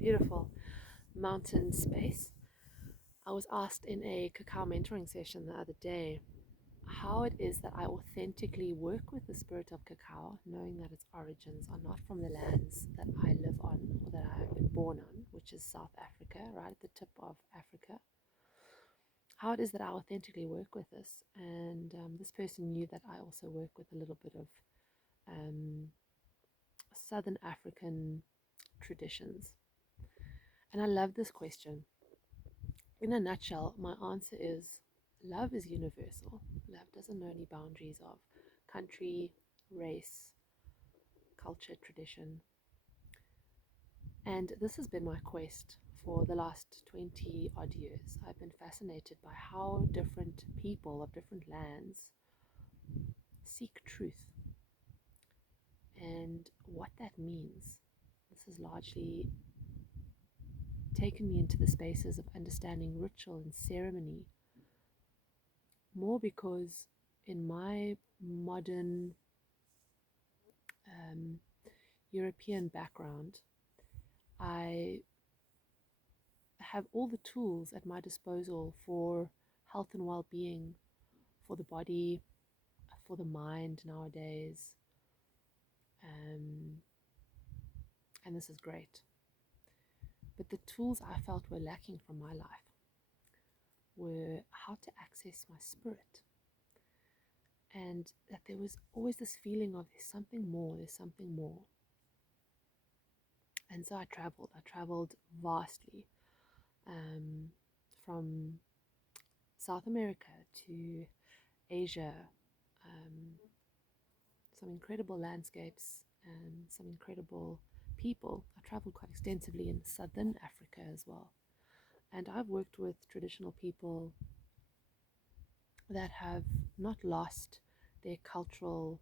beautiful mountain space. I was asked in a Cacao mentoring session the other day how it is that I authentically work with the spirit of Cacao, knowing that its origins are not from the lands that I live on or that I have been born on, which is South Africa, right at the tip of Africa. How it is that I authentically work with this. And this person knew that I also work with a little bit of um, Southern African traditions. And I love this question. In a nutshell, my answer is love is universal. Love doesn't know any boundaries of country, race, culture, tradition. And this has been my quest for the last 20 odd years. I've been fascinated by how different people of different lands seek truth and what that means. This has largely taken me into the spaces of understanding ritual and ceremony, more because in my modern European background, I have all the tools at my disposal for health and well-being, for the body, for the mind nowadays, um, and this is great. But the tools I felt were lacking from my life were how to access my spirit, and that there was always this feeling of there's something more, there's something more. And so I traveled vastly, from South America to Asia, um, some incredible landscapes and some incredible people. I traveled quite extensively in Southern Africa as well. And I've worked with traditional people that have not lost their cultural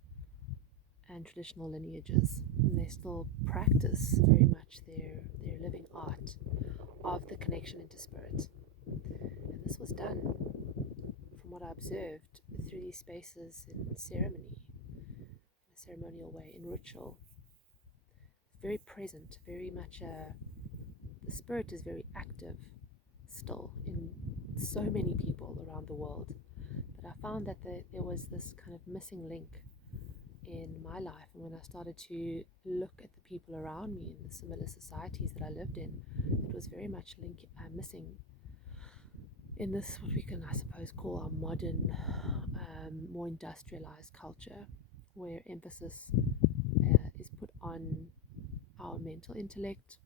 and traditional lineages. And they still practice very much their living art of the connection into spirit. And this was done, from what I observed, through these spaces in ceremony, in a ceremonial way, in ritual. Very present, very much the spirit is very active still in so many people around the world. But I found that there was this kind of missing link in my life, and when I started to look at the people around me in the similar societies that I lived in, it was very much missing in this, what we can, I suppose, call our modern, more industrialized culture, where emphasis is put on our mental intellect,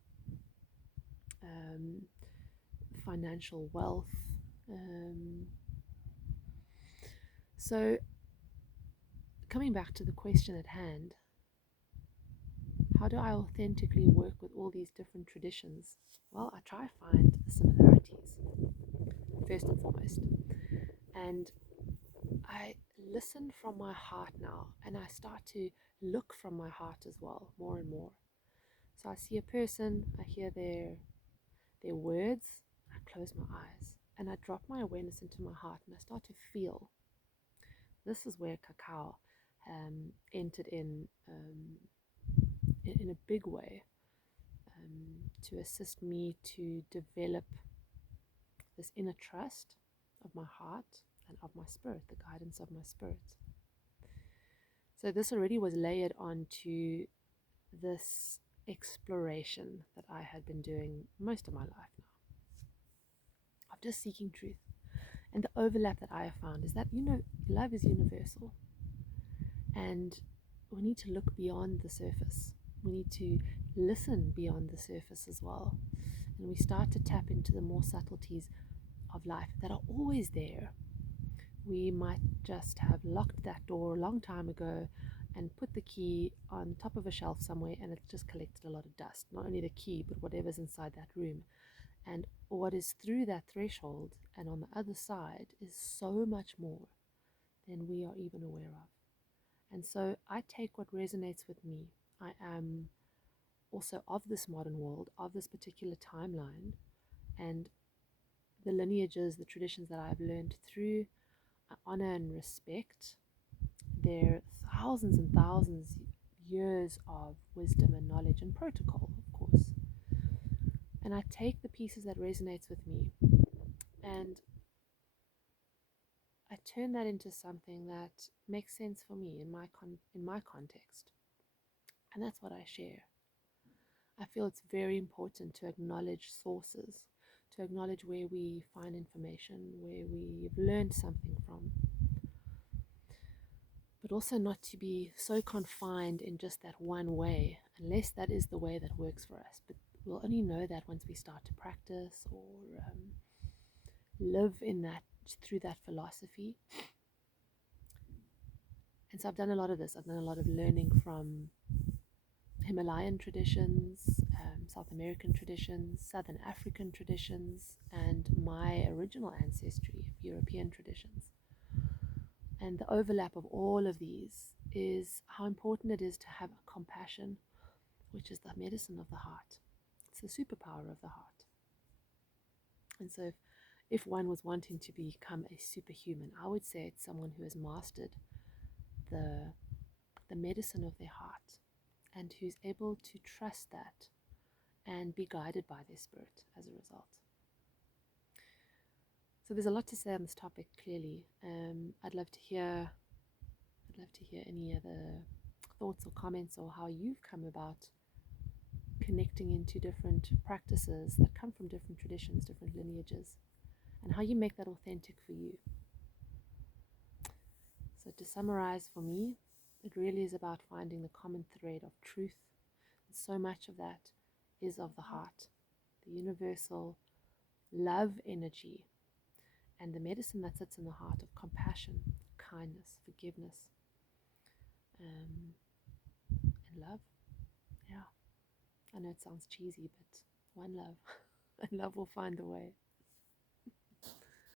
financial wealth. So, coming back to the question at hand, how do I authentically work with all these different traditions? Well, I try to find the similarities, first and foremost. And I listen from my heart now, and I start to look from my heart as well, more and more. So I see a person, I hear their words, I close my eyes, and I drop my awareness into my heart, and I start to feel. This is where Cacao entered in a big way, to assist me to develop this inner trust of my heart and of my spirit, the guidance of my spirit. So this already was layered onto this exploration that I had been doing most of my life now, of just seeking truth. And the overlap that I have found is that, love is universal. And we need to look beyond the surface. We need to listen beyond the surface as well. And we start to tap into the more subtleties of life that are always there. We might just have locked that door a long time ago and put the key on top of a shelf somewhere, and it's just collected a lot of dust. Not only the key, but whatever's inside that room. And what is through that threshold and on the other side is so much more than we are even aware of. And so I take what resonates with me. I am also of this modern world, of this particular timeline, and the lineages, the traditions that I've learned through, I honor and respect their thousands and thousands years of wisdom and knowledge and protocol, of course. And I take the pieces that resonates with me and I turn that into something that makes sense for me in my context. And that's what I share. I feel it's very important to acknowledge sources, to acknowledge where we find information, where we've learned something from, but also not to be so confined in just that one way, unless that is the way that works for us. But we'll only know that once we start to practice or live in that through that philosophy. And so I've done a lot of this. I've done a lot of learning from Himalayan traditions, South American traditions, Southern African traditions, and my original ancestry of European traditions. And the overlap of all of these is how important it is to have a compassion, which is the medicine of the heart. It's the superpower of the heart. And so if one was wanting to become a superhuman, I would say it's someone who has mastered the, the medicine of their heart and who's able to trust that and be guided by their spirit as a result. So there's a lot to say on this topic, clearly. I'd love to hear any other thoughts or comments or how you've come about connecting into different practices that come from different traditions, different lineages, and how you make that authentic for you. So to summarize for me, it really is about finding the common thread of truth. And so much of that is of the heart, the universal love energy, and the medicine that sits in the heart of compassion, kindness, forgiveness, and love. Yeah, I know it sounds cheesy, but one love, and love will find the way.